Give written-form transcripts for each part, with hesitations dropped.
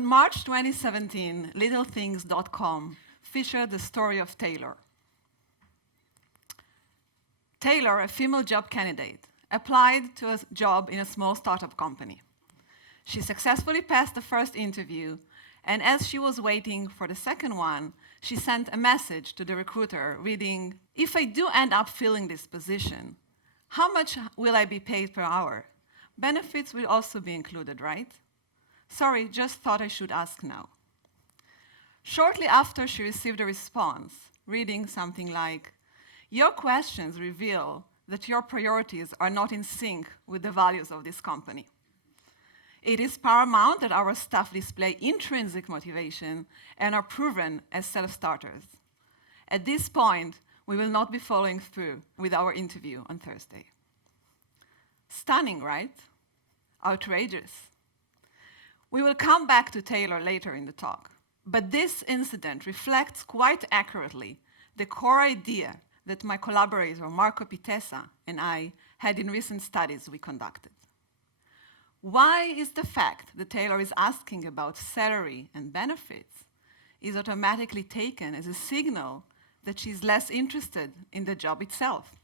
On March 2017, littlethings.com featured the story of Taylor. Taylor, a female job candidate, applied to a job in a small startup company. She successfully passed the first interview, and as she was waiting for the second one, she sent a message to the recruiter reading, "If I do end up filling this position, how much will I be paid per hour? Benefits will also be included, right? Sorry, just thought I should ask now." Shortly after, she received a response reading something like, "Your questions reveal that your priorities are not in sync with the values of this company. It is paramount that our staff display intrinsic motivation and are proven as self-starters. At this point, we will not be following through with our interview on Thursday." Stunning, right? Outrageous. We will come back to Taylor later in the talk, but this incident reflects quite accurately the core idea that my collaborator Marco Pitessa and I had in recent studies we conducted. Why is the fact that Taylor is asking about salary and benefits is automatically taken as a signal that she's less interested in the job itself?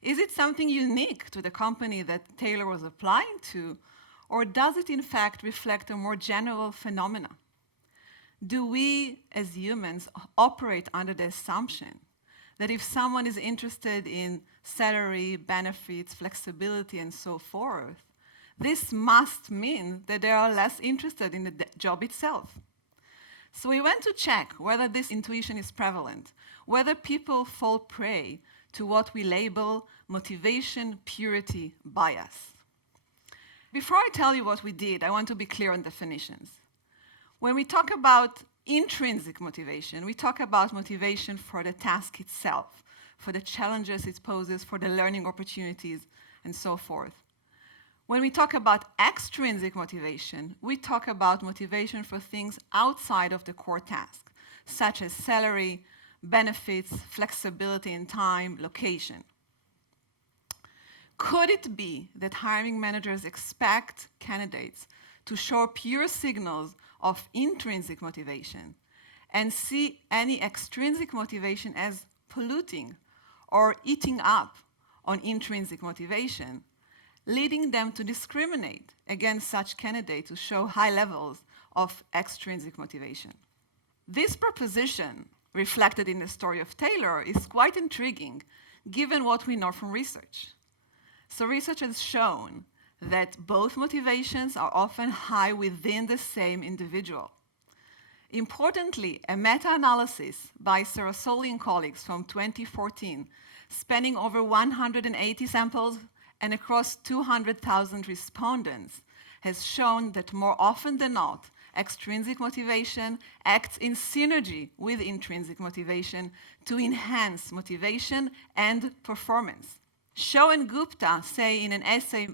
Is it something unique to the company that Taylor was applying to, or does it in fact reflect a more general phenomena? Do we as humans operate under the assumption that if someone is interested in salary, benefits, flexibility, and so forth, this must mean that they are less interested in the job itself? So we went to check whether this intuition is prevalent, whether people fall prey to what we label motivation purity bias. Before I tell you what we did, I want to be clear on definitions. When we talk about intrinsic motivation, we talk about motivation for the task itself, for the challenges it poses, for the learning opportunities, and so forth. When we talk about extrinsic motivation, we talk about motivation for things outside of the core task, such as salary, benefits, flexibility in time, location. Could it be that hiring managers expect candidates to show pure signals of intrinsic motivation and see any extrinsic motivation as polluting or eating up on intrinsic motivation, leading them to discriminate against such candidates who show high levels of extrinsic motivation? This proposition, reflected in the story of Taylor, is quite intriguing given what we know from research. So research has shown that both motivations are often high within the same individual. Importantly, a meta-analysis by Serasoli and colleagues from 2014, spanning over 180 samples and across 200,000 respondents, has shown that more often than not, extrinsic motivation acts in synergy with intrinsic motivation to enhance motivation and performance. Shaw and Gupta say in an essay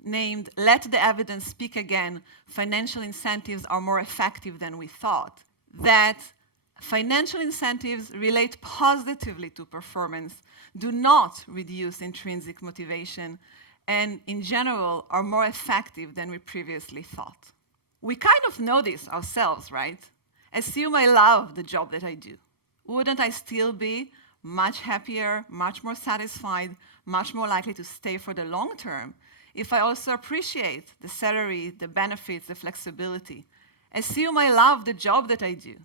named "Let the Evidence Speak Again, Financial Incentives Are More Effective Than We Thought," that financial incentives relate positively to performance, do not reduce intrinsic motivation, and in general are more effective than we previously thought. We kind of know this ourselves, right? Assume I love the job that I do. Wouldn't I still be much happier, much more satisfied, much more likely to stay for the long term if I also appreciate the salary, the benefits, the flexibility? Assume I love the job that I do.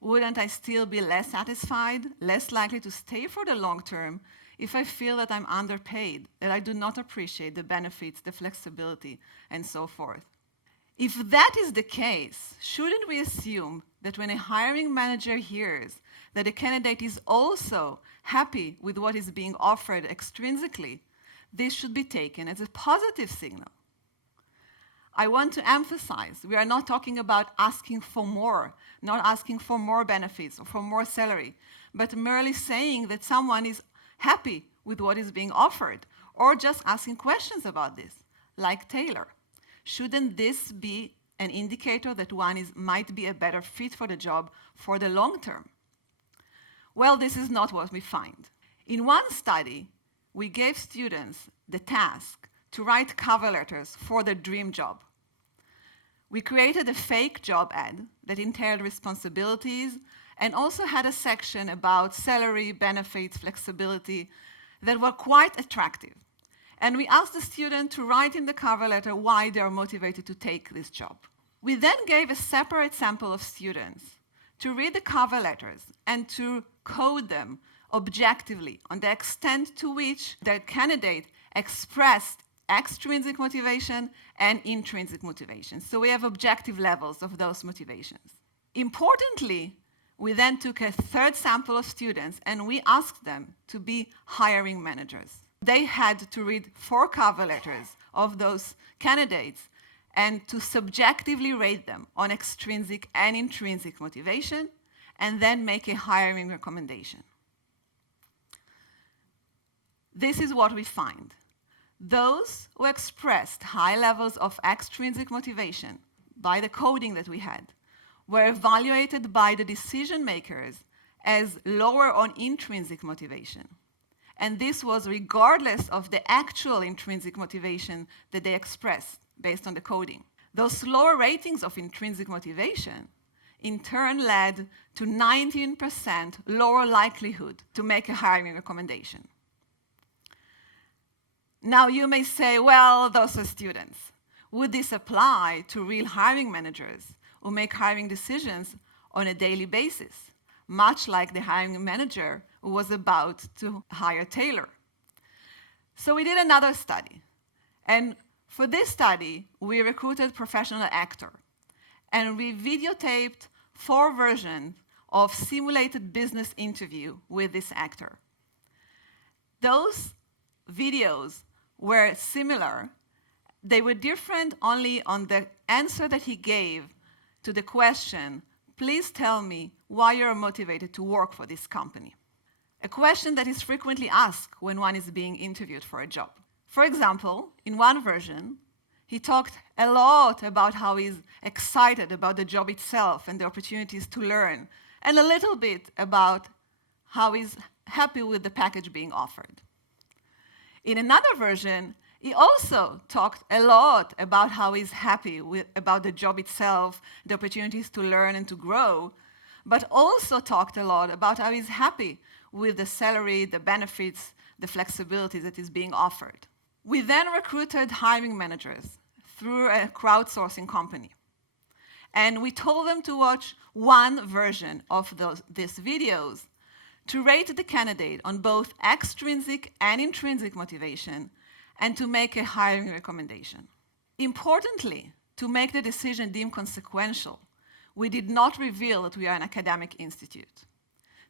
Wouldn't I still be less satisfied, less likely to stay for the long term if I feel that I'm underpaid, that I do not appreciate the benefits, the flexibility, and so forth? If that is the case, shouldn't we assume that when a hiring manager hears that a candidate is also happy with what is being offered extrinsically, this should be taken as a positive signal? I want to emphasize, we are not talking about asking for more, not asking for more benefits or for more salary, but merely saying that someone is happy with what is being offered, or just asking questions about this, like Taylor. Shouldn't this be an indicator that one might be a better fit for the job for the long term? Well, this is not what we find. In one study, we gave students the task to write cover letters for their dream job. We created a fake job ad that entailed responsibilities and also had a section about salary, benefits, flexibility that were quite attractive. And we asked the student to write in the cover letter why they are motivated to take this job. We then gave a separate sample of students to read the cover letters and to code them objectively on the extent to which their candidate expressed extrinsic motivation and intrinsic motivation. So we have objective levels of those motivations. Importantly, we then took a third sample of students and we asked them to be hiring managers. They had to read 4 cover letters of those candidates and to subjectively rate them on extrinsic and intrinsic motivation and then make a hiring recommendation. This is what we find. Those who expressed high levels of extrinsic motivation by the coding that we had were evaluated by the decision makers as lower on intrinsic motivation. And this was regardless of the actual intrinsic motivation that they expressed based on the coding. Those lower ratings of intrinsic motivation in turn led to 19% lower likelihood to make a hiring recommendation. Now you may say, well, those are students. Would this apply to real hiring managers who make hiring decisions on a daily basis, much like the hiring manager who was about to hire Taylor? So we did another study. And for this study, we recruited a professional actor. And we videotaped 4 versions of simulated business interview with this actor. Those videos were similar. They were different only on the answer that he gave to the question, please tell me why you're motivated to work for this company. A question that is frequently asked when one is being interviewed for a job. For example, in one version, he talked a lot about how he's excited about the job itself and the opportunities to learn, and a little bit about how he's happy with the package being offered. In another version, he also talked a lot about how he's happy about the job itself, the opportunities to learn and to grow, but also talked a lot about how he's happy with the salary, the benefits, the flexibility that is being offered. We then recruited hiring managers through a crowdsourcing company. And we told them to watch one version of these videos to rate the candidate on both extrinsic and intrinsic motivation and to make a hiring recommendation. Importantly, to make the decision deemed consequential, we did not reveal that we are an academic institute.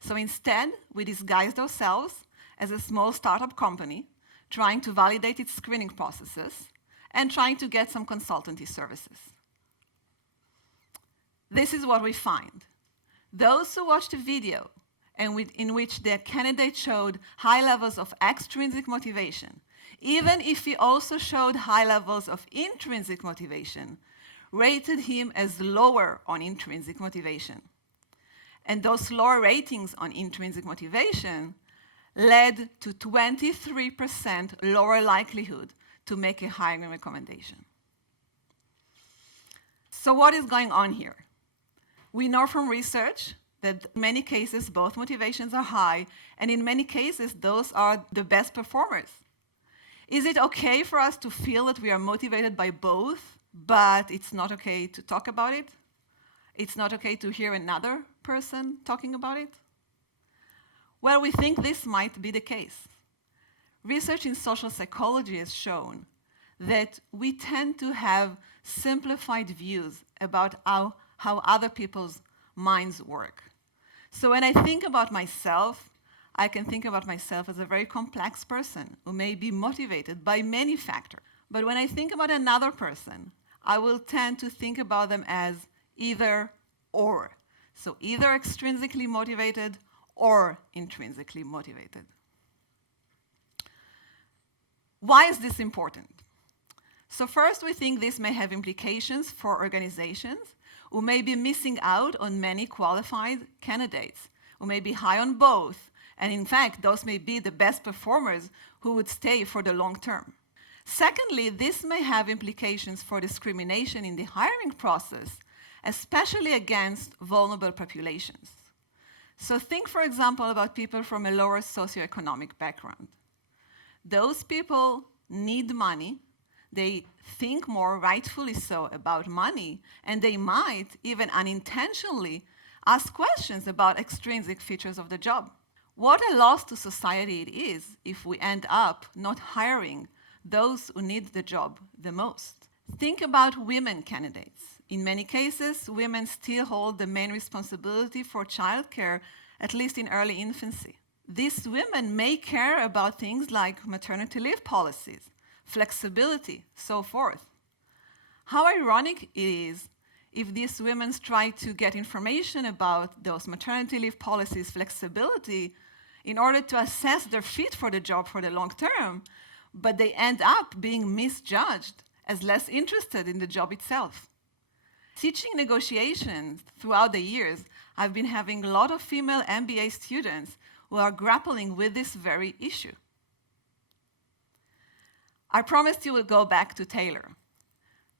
So instead, we disguised ourselves as a small startup company trying to validate its screening processes and trying to get some consultancy services. This is what we find. Those who watched the video and in which the candidate showed high levels of extrinsic motivation, even if he also showed high levels of intrinsic motivation, rated him as lower on intrinsic motivation. And those lower ratings on intrinsic motivation led to 23% lower likelihood to make a hiring recommendation. So what is going on here? We know from research that in many cases both motivations are high, and in many cases those are the best performers. Is it okay for us to feel that we are motivated by both, but it's not okay to talk about it? It's not okay to hear another person talking about it? Well, we think this might be the case. Research in social psychology has shown that we tend to have simplified views about how other people's minds work. So when I think about myself, I can think about myself as a very complex person who may be motivated by many factors. But when I think about another person, I will tend to think about them as either or. So either extrinsically motivated or intrinsically motivated. Why is this important? So first, we think this may have implications for organizations who may be missing out on many qualified candidates, who may be high on both, and in fact, those may be the best performers who would stay for the long term. Secondly, this may have implications for discrimination in the hiring process, especially against vulnerable populations. So think, for example, about people from a lower socioeconomic background. Those people need money. They think more, rightfully so, about money, and they might, even unintentionally, ask questions about extrinsic features of the job. What a loss to society it is if we end up not hiring those who need the job the most. Think about women candidates. In many cases, women still hold the main responsibility for childcare, at least in early infancy. These women may care about things like maternity leave policies, flexibility, so forth. How ironic it is if these women try to get information about those maternity leave policies, flexibility, in order to assess their fit for the job for the long term, but they end up being misjudged as less interested in the job itself. Teaching negotiations throughout the years, I've been having a lot of female MBA students who are grappling with this very issue. I promised you we'll go back to Taylor.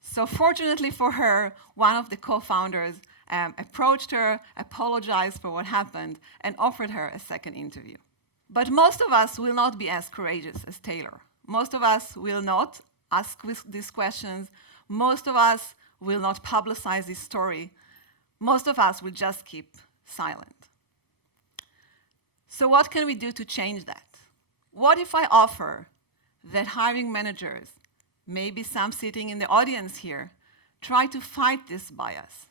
So fortunately for her, one of the co-founders approached her, apologized for what happened, and offered her a second interview. But most of us will not be as courageous as Taylor. Most of us will not ask these questions. Most of us will not publicize this story. Most of us will just keep silent. So what can we do to change that? What if I offer that hiring managers, maybe some sitting in the audience here, try to fight this bias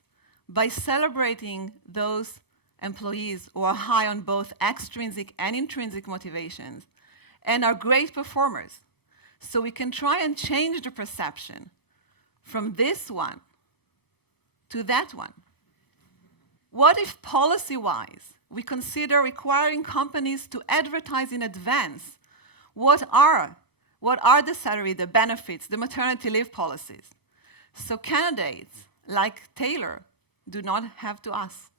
by celebrating those employees who are high on both extrinsic and intrinsic motivations and are great performers, so we can try and change the perception from this one to that one? What if policy-wise we consider requiring companies to advertise in advance what are the salary, the benefits, the maternity leave policies, so candidates like Taylor do not have to ask?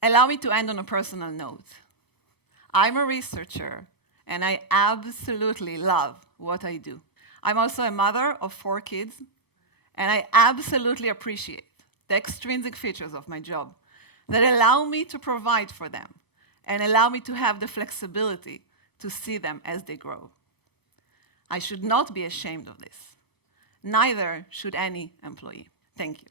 Allow me to end on a personal note. I'm a researcher, and I absolutely love what I do. I'm also a mother of 4 kids, and I absolutely appreciate the extrinsic features of my job that allow me to provide for them and allow me to have the flexibility to see them as they grow. I should not be ashamed of this. Neither should any employee. Thank you.